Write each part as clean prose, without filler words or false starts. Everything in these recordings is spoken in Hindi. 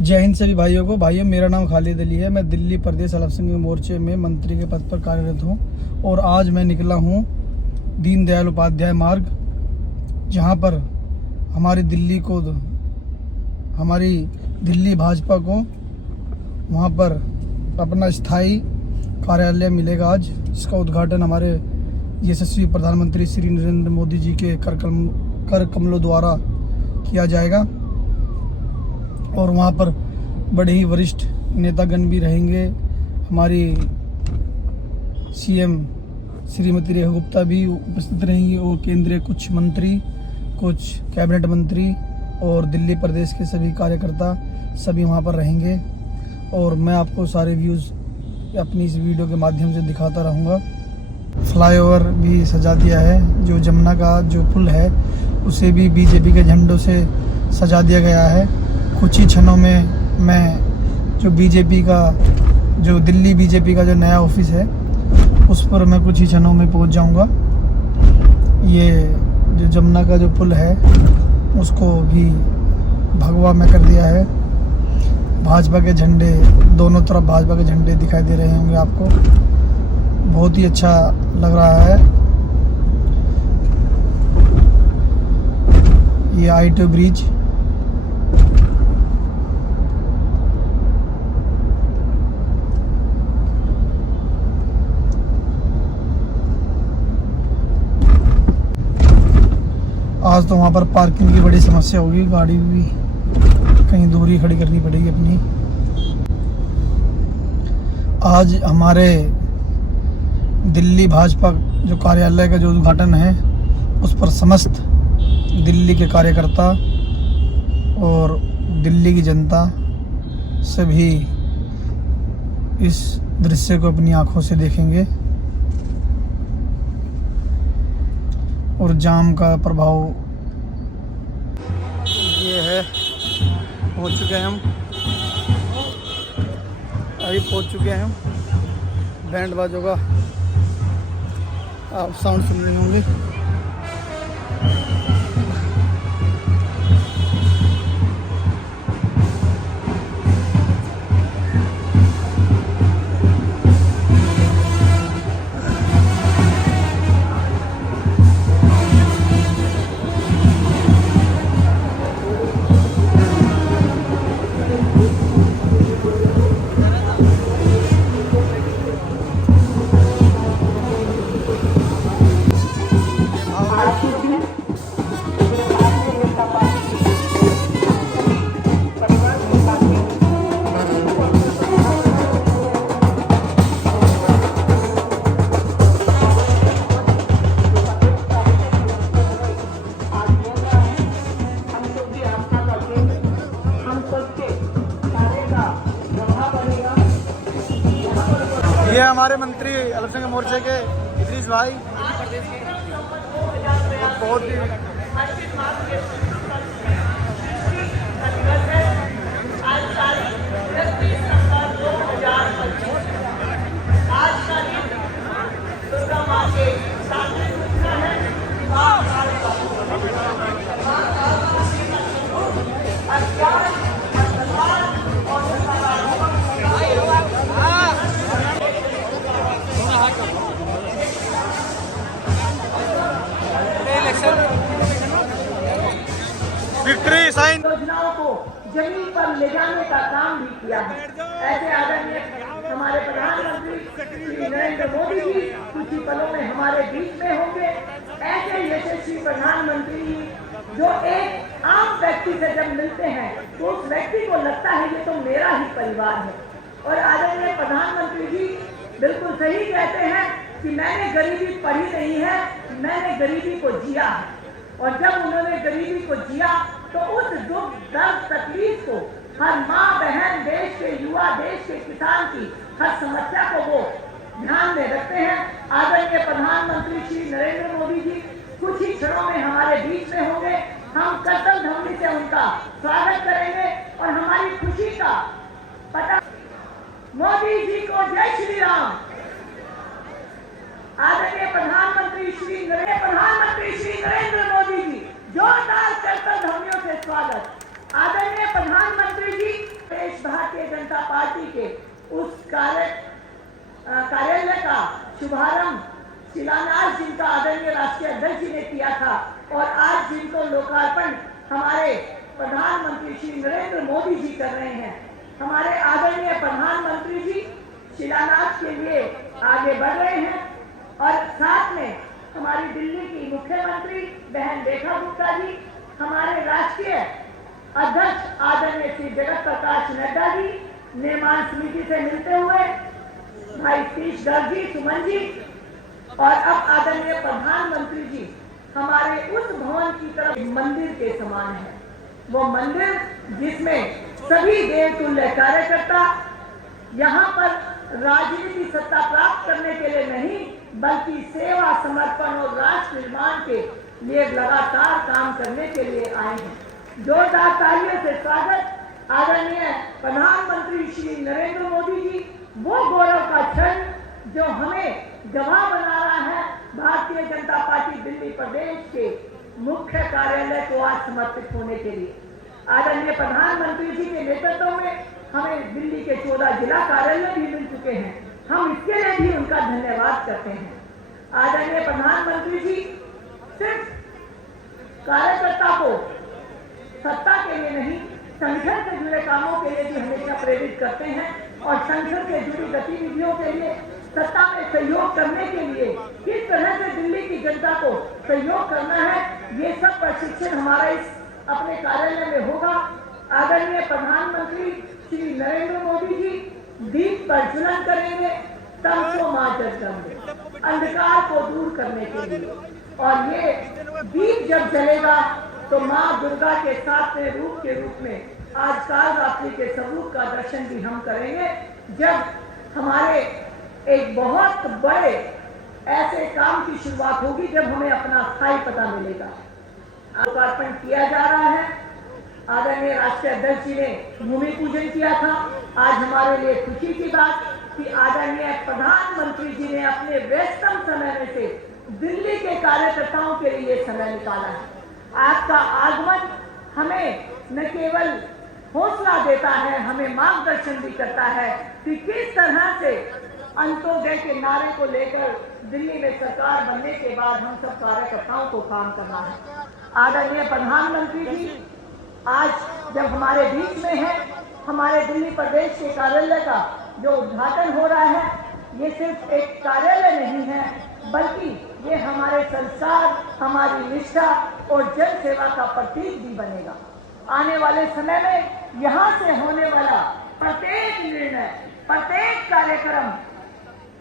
जय हिंद सभी भाइयों को। मेरा नाम खालिद अली है। मैं दिल्ली प्रदेश अल्पसंख्यक मोर्चे में मंत्री के पद पर कार्यरत हूं और आज मैं निकला हूं दीनदयाल उपाध्याय मार्ग, जहां पर हमारी दिल्ली भाजपा को वहां पर अपना स्थायी कार्यालय मिलेगा आज, जिसका उद्घाटन हमारे यशस्वी प्रधानमंत्री श्री नरेंद्र मोदी जी के कर कमलों द्वारा किया जाएगा। और वहाँ पर बड़े ही वरिष्ठ नेतागण भी रहेंगे। हमारी सीएम श्रीमती रेखा गुप्ता भी उपस्थित रहेंगी और केंद्रीय कुछ मंत्री, कुछ कैबिनेट मंत्री और दिल्ली प्रदेश के सभी कार्यकर्ता सभी वहाँ पर रहेंगे। और मैं आपको सारे व्यूज़ अपनी इस वीडियो के माध्यम से दिखाता रहूँगा। फ्लाईओवर भी सजा दिया है। जो जमुना का जो पुल है उसे भी बीजेपी के झंडों से सजा दिया गया है। कुछ ही क्षणों में मैं जो दिल्ली बीजेपी का जो नया ऑफिस है उस पर मैं कुछ ही क्षणों में पहुंच जाऊंगा। ये जो जमुना का जो पुल है उसको भी भगवा में कर दिया है। भाजपा के झंडे, दोनों तरफ भाजपा के झंडे दिखाई दे रहे होंगे आपको। बहुत ही अच्छा लग रहा है। ये I-2 ब्रिज आज तो वहाँ पर पार्किंग की बड़ी समस्या होगी। गाड़ी भी कहीं दूर ही खड़ी करनी पड़ेगी अपनी। आज हमारे दिल्ली भाजपा जो कार्यालय का जो उद्घाटन है उस पर समस्त दिल्ली के कार्यकर्ता और दिल्ली की जनता सभी इस दृश्य को अपनी आंखों से देखेंगे। और जाम का प्रभाव ये है। पहुंच चुके हैं हम, अभी पहुंच चुके हैं हम। बैंड बाजों का आप साउंड सुन रहे होंगे। ये हमारे मंत्री अल्पसंख्यक मोर्चे के इदरीस भाई बहुत ही विक्ट्री साइन योजनाओं को जमीन पर ले जाने का काम भी किया है। ऐसे आदरणीय हमारे प्रधानमंत्री श्री नरेंद्र मोदी जी कुछ ही पलों में हमारे बीच में होंगे। ऐसे यशस्वी प्रधानमंत्री जो एक आम व्यक्ति से जब मिलते हैं तो उस व्यक्ति को लगता है ये तो मेरा ही परिवार है। और आदरणीय प्रधानमंत्री जी बिल्कुल सही कहते हैं कि मैंने गरीबी पढ़ी नहीं है, मैंने गरीबी को जिया है। और जब उन्होंने गरीबी को जिया तो उस दुख दर्द तकलीफ को हर माँ बहन, देश के युवा, देश के किसान की हर समस्या को वो ध्यान में रखते हैं। आदरणीय प्रधानमंत्री श्री नरेंद्र मोदी जी कुछ ही क्षणों में हमारे बीच में होंगे। हम कर्तव्य ढंग से उनका स्वागत करेंगे और हमारी खुशी का पता। मोदी जी को जय श्री राम। आदरणीय प्रधानमंत्री श्री नरेंद्र मोदी जी जोरदार करतब ध्वनियों से स्वागत। आदरणीय प्रधानमंत्री जी शुभारंभ शिलान्यास जिनका आदरणीय राष्ट्रीय अध्यक्ष जी ने किया था और आज जिनको लोकार्पण हमारे प्रधानमंत्री श्री नरेंद्र मोदी जी कर रहे हैं। हमारे आदरणीय प्रधानमंत्री जी शिलान्यास के लिए आगे बढ़ रहे हैं और साथ में हमारी दिल्ली की मुख्यमंत्री बहन रेखा गुप्ता जी, हमारे राष्ट्रीय अध्यक्ष आदरणीय श्री जगत प्रकाश नड्डा जी, निर्माण समिति से मिलते हुए भाई सतीश गर्ग जी, सुमन जी और अब आदरणीय प्रधानमंत्री जी हमारे उस भवन की तरफ मंदिर के समान है। वो मंदिर जिसमें सभी देवतुल्य कार्यकर्ता यहाँ पर राजनीति सत्ता प्राप्त करने के लिए नहीं बल्कि सेवा, समर्पण और राष्ट्र निर्माण के लिए लगातार काम करने के लिए आए हैं। जोरदार तालियों से स्वागत आदरणीय प्रधानमंत्री श्री नरेंद्र मोदी जी। वो गौरव का क्षण जो हमें गवाह बना रहा है भारतीय जनता पार्टी दिल्ली प्रदेश के मुख्य कार्यालय को आज समर्पित होने के लिए। आदरणीय प्रधानमंत्री जी के नेतृत्व में हमें दिल्ली के 14 जिला कार्यालय भी मिल चुके हैं। हम इसके लिए भी उनका धन्यवाद करते हैं। आदरणीय प्रधानमंत्री जी सिर्फ कार्यकर्ता को सत्ता के लिए नहीं, संगठन से जुड़े कामों के लिए भी हमेशा प्रेरित करते हैं और संगठन से जुड़ी गतिविधियों के लिए, सत्ता में सहयोग करने के लिए किस तरह से दिल्ली की जनता को सहयोग करना है, ये सब प्रशिक्षण हमारा इस अपने कार्यालय में होगा। आदरणीय प्रधानमंत्री श्री नरेंद्र मोदी जी दीप प्रज्वलन करेंगे तमसो मां जगदम्बे, अंधकार को दूर करने के लिए। और ये दीप जब जलेगा तो मां दुर्गा के 7वें रूप के रूप में आज कालरात्रि के स्वरूप का दर्शन भी हम करेंगे, जब हमारे एक बहुत बड़े ऐसे काम की शुरुआत होगी जब हमें अपना स्थायी पता मिलेगा। लोकार्पण किया जा रहा है। आदरणीय राष्ट्रीय अध्यक्ष जी ने भूमि पूजन किया था। आज हमारे लिए खुशी की बात कि आदरणीय प्रधानमंत्री जी ने अपने व्यस्तम समय में से दिल्ली के कार्यकर्ताओं के लिए समय निकाला है। आपका आगमन हमें न केवल हौसला देता है, हमें मार्गदर्शन भी करता है कि किस तरह से अंत्योदय के नारे को लेकर दिल्ली में सरकार बनने के बाद हम सब कार्यकर्ताओं को काम करना है। आदरणीय प्रधानमंत्री जी आज जब हमारे बीच में है, हमारे दिल्ली प्रदेश के कार्यालय का जो उद्घाटन हो रहा है, ये सिर्फ एक कार्यालय नहीं है बल्कि ये हमारे संस्कार, हमारी निष्ठा और जन सेवा का प्रतीक भी बनेगा। आने वाले समय में यहाँ से होने वाला प्रत्येक निर्णय, प्रत्येक कार्यक्रम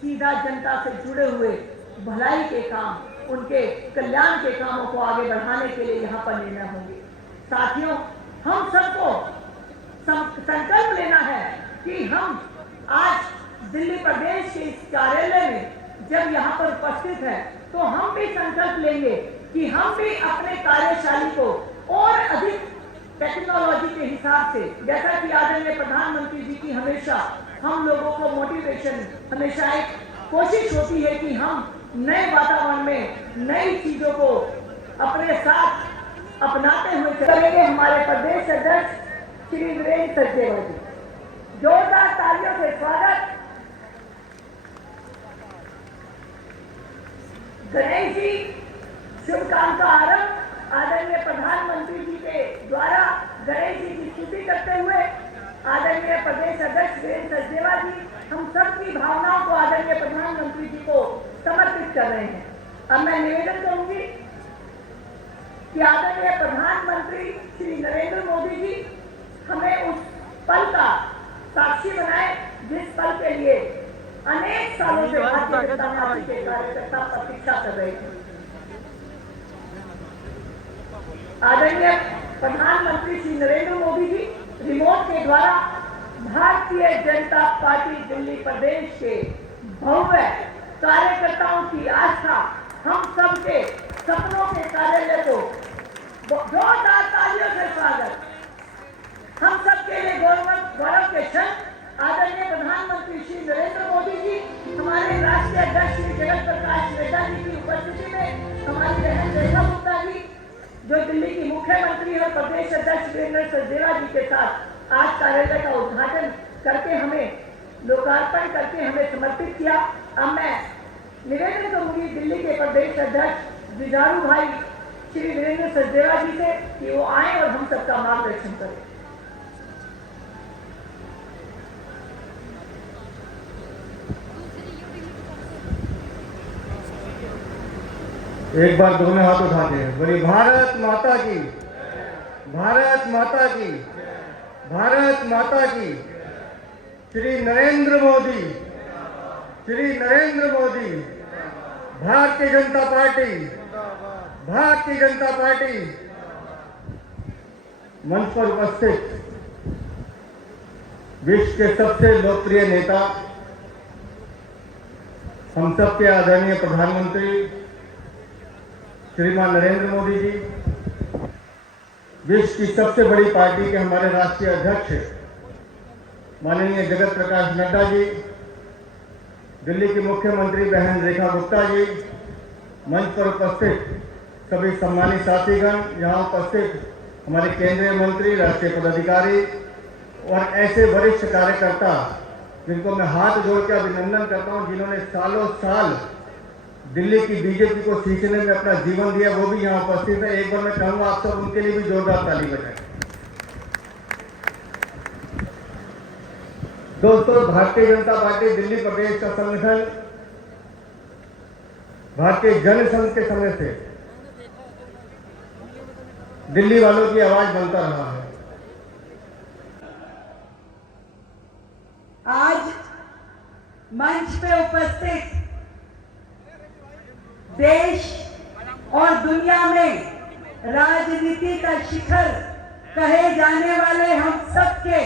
सीधा जनता से जुड़े हुए भलाई के काम, उनके कल्याण के कामों को आगे बढ़ाने के लिए यहाँ पर निर्णय होंगे। साथियों, हम सबको संकल्प लेना है कि हम आज दिल्ली प्रदेश के इस कार्यालय में जब यहाँ पर उपस्थित है तो हम भी संकल्प लेंगे कि हम भी अपने कार्यशाली को और अधिक टेक्नोलॉजी के हिसाब से, जैसा कि आदरणीय प्रधानमंत्री जी की हमेशा हम लोगों को मोटिवेशन, हमेशा एक कोशिश होती है कि हम नए वातावरण में नई चीजों को अपने साथ अपनाते हुए चलेंगे। हमारे प्रदेश अध्यक्ष श्री वीरेंद्र सचदेवा जी, जोरदार तालियों से स्वागत। गणेश जी शुभ काम का आरंभ आदरणीय प्रधानमंत्री जी के द्वारा गणेश जी की स्तुति करते हुए आदरणीय प्रदेश अध्यक्ष वीरेंद्र सचदेवा जी हम सबकी भावनाओं को आदरणीय प्रधानमंत्री जी को समर्पित कर रहे हैं। अब मैं निवेदन करूंगी कि आदरणीय प्रधानमंत्री श्री नरेंद्र मोदी जी हमें उस पल का साक्षी बनाए जिस पल के लिए अनेक सालों से भारतीय जनता पार्टी के कार्यकर्ता प्रतीक्षा कर रहे थे। आदरणीय प्रधानमंत्री श्री नरेंद्र मोदी जी रिमोट के द्वारा भारतीय जनता पार्टी दिल्ली प्रदेश के भव्य कार्यकर्ताओं की आस्था, हम सबके सपनों के कार्यालय को जोरदार तालियों से स्वागत। हम सबके लिए गौरव के क्षण आदरणीय प्रधानमंत्री श्री नरेंद्र मोदी जी, हमारे राष्ट्रीय अध्यक्ष श्री जगत प्रकाश नड्डा जी की उपस्थिति में हमारी बहन रेखा गुप्ता जी जो दिल्ली की मुख्यमंत्री और प्रदेश अध्यक्ष वीरेंद्र सचदेवा जी के साथ आज कार्यालय का उद्घाटन करके हमें लोकार्पण करके हमें समर्पित किया। अब मैं निवेदन करूंगी दिल्ली के प्रदेश अध्यक्ष जुझारू भाई श्री वीरेंद्र सचदेवा जी से कि वो आए और हम सबका मार्गदर्शन करें। एक बार दोनों हाथ उठाते हैं, बोलिए भारत माता की, भारत माता की, भारत माता की। Shri Narendra Modi, Shri Narendra Modi, Bharatiya Janata party, Bharatiya Janata party. मंच पर उपस्थित विश्व के सबसे लोकप्रिय नेता, हम सबके आदरणीय प्रधानमंत्री श्रीमान नरेंद्र मोदी जी, विश्व की सबसे बड़ी पार्टी के हमारे राष्ट्रीय अध्यक्ष माननीय जगत प्रकाश नड्डा जी, दिल्ली की मुख्यमंत्री बहन रेखा गुप्ता जी, मंच पर उपस्थित सभी सम्मानित साथीगण, यहाँ उपस्थित हमारे केंद्रीय मंत्री, राष्ट्रीय पदाधिकारी और ऐसे वरिष्ठ कार्यकर्ता जिनको मैं हाथ जोड़ के अभिनंदन करता हूँ, जिन्होंने सालों साल दिल्ली की बीजेपी को सींचने में अपना जीवन दिया, वो भी यहाँ उपस्थित है। एक बार मैं चाहूंगा आप सब उनके लिए भी जोरदार ताली बजाएं। दोस्तों, भारतीय जनता पार्टी दिल्ली प्रदेश का संगठन भारतीय जनसंघ के समय से दिल्ली वालों की आवाज बनता रहा है। आज मंच पे उपस्थित देश और दुनिया में राजनीति का शिखर कहे जाने वाले हम सबके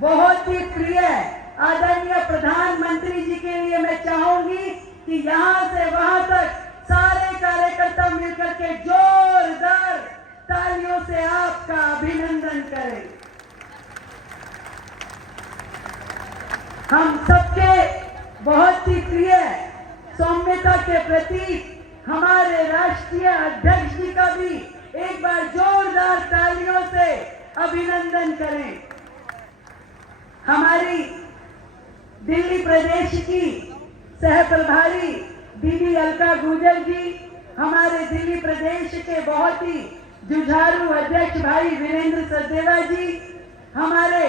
बहुत ही प्रिय आदरणीय प्रधानमंत्री जी के लिए मैं चाहूंगी कि यहां से वहां तक सारे कार्यकर्ता मिलकर के जोरदार तालियों से आपका अभिनंदन करें। हम सबके बहुत ही प्रिय सौम्यता के प्रतीक हमारे राष्ट्रीय अध्यक्ष जी का भी एक बार जोरदार तालियों से अभिनंदन करें। हमारी दिल्ली प्रदेश की सह प्रभारी दीदी अलका गुर्जर जी, हमारे दिल्ली प्रदेश के बहुत ही जुझारू अध्यक्ष भाई वीरेंद्र सचदेवा जी, हमारे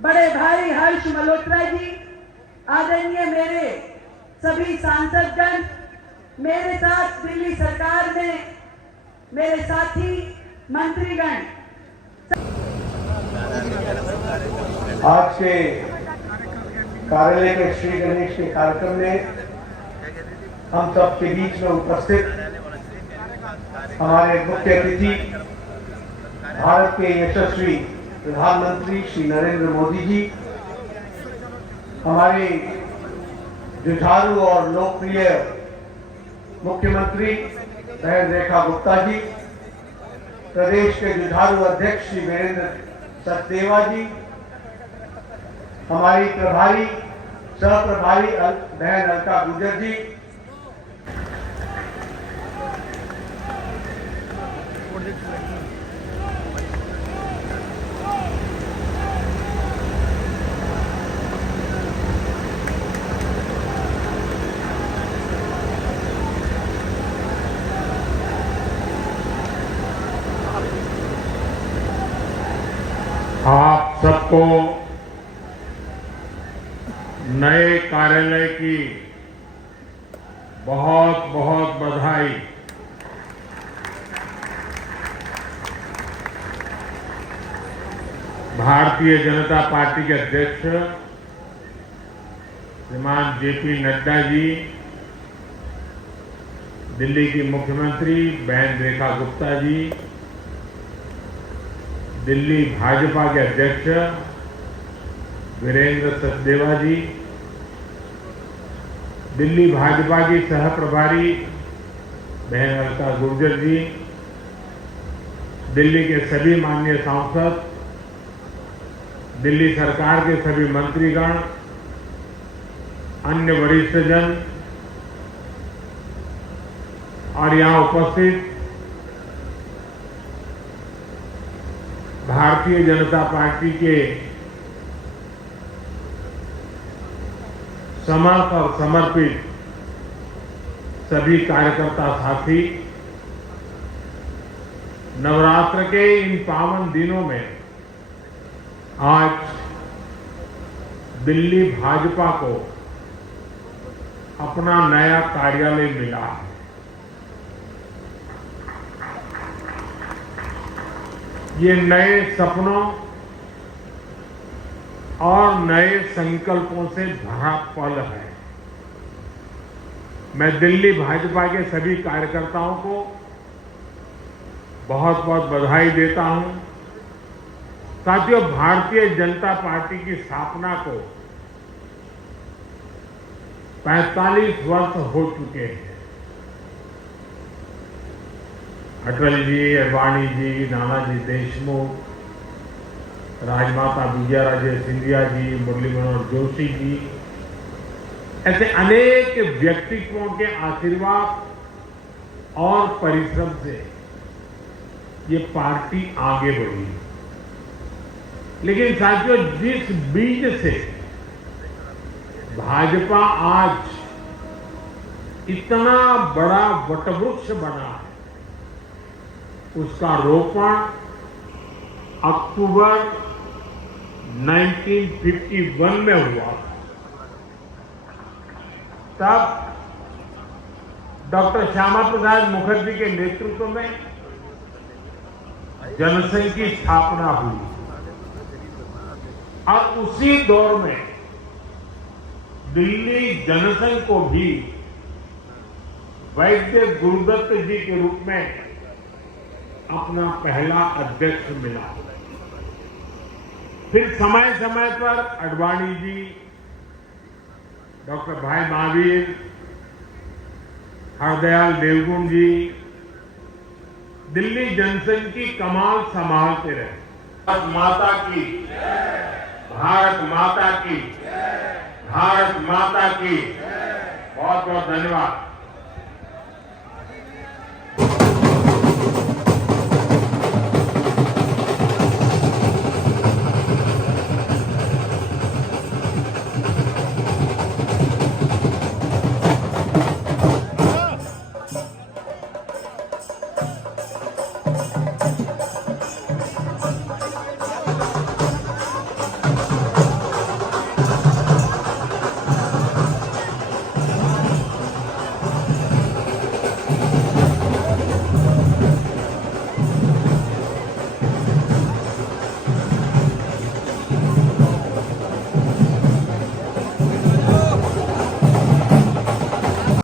बड़े भाई हर्ष मल्होत्रा जी, आदरणीय मेरे सभी सांसदगण, मेरे साथ दिल्ली सरकार में मेरे साथी मंत्रीगण। आज के कार्यालय के श्री गणेश के कार्यक्रम में हम सब के बीच में उपस्थित हमारे मुख्य अतिथि भारत के यशस्वी प्रधानमंत्री श्री नरेंद्र मोदी जी, हमारे जुझारू और लोकप्रिय मुख्यमंत्री बहन रेखा गुप्ता जी, प्रदेश के जुझारू अध्यक्ष श्री वीरेंद्र सचदेवा जी, हमारी प्रभारी सह प्रभारी बहन अलका गुर्जर जी, आप सबको नए कार्यालय की बहुत बहुत बधाई। भारतीय जनता पार्टी के अध्यक्ष श्रीमान जेपी नड्डा जी, दिल्ली की मुख्यमंत्री बहन रेखा गुप्ता जी, दिल्ली भाजपा के अध्यक्ष वीरेंद्र सचदेवा जी, दिल्ली भाजपा की सह प्रभारी बहन अलका गुर्जर जी, दिल्ली के सभी माननीय सांसद, दिल्ली सरकार के सभी मंत्रीगण, अन्य वरिष्ठ जन और यहां उपस्थित भारतीय जनता पार्टी के समर्थ और समर्पित सभी कार्यकर्ता साथी, नवरात्र के इन पावन दिनों में आज दिल्ली भाजपा को अपना नया कार्यालय मिला है। ये नए सपनों और नए संकल्पों से भरा पल है। मैं दिल्ली भाजपा के सभी कार्यकर्ताओं को बहुत बहुत बधाई देता हूं। साथियों, भारतीय जनता पार्टी की स्थापना को 45 वर्ष हो चुके हैं। अटल जी, अडवाणी जी, नानाजी देशमुख, राजमाता विजयाराजे सिंधिया जी, मुरली मनोहर जोशी जी, ऐसे अनेक व्यक्तित्वों के आशीर्वाद और परिश्रम से ये पार्टी आगे बढ़ी। लेकिन साथियों, जिस बीज से भाजपा आज इतना बड़ा वटवृक्ष बना है, उसका रोपण अक्टूबर 1951 में हुआ। तब डॉक्टर श्यामा प्रसाद मुखर्जी के नेतृत्व में जनसंघ की स्थापना हुई और उसी दौर में दिल्ली जनसंघ को भी वैद्य गुरुदत्त जी के रूप में अपना पहला अध्यक्ष मिला। फिर समय समय पर अडवाणी जी, डॉक्टर भाई महावीर, हरदयाल देवगुण जी दिल्ली जनसंघ की कमान संभालते रहे। भारत माता की, भारत माता की, भारत माता की। बहुत बहुत धन्यवाद।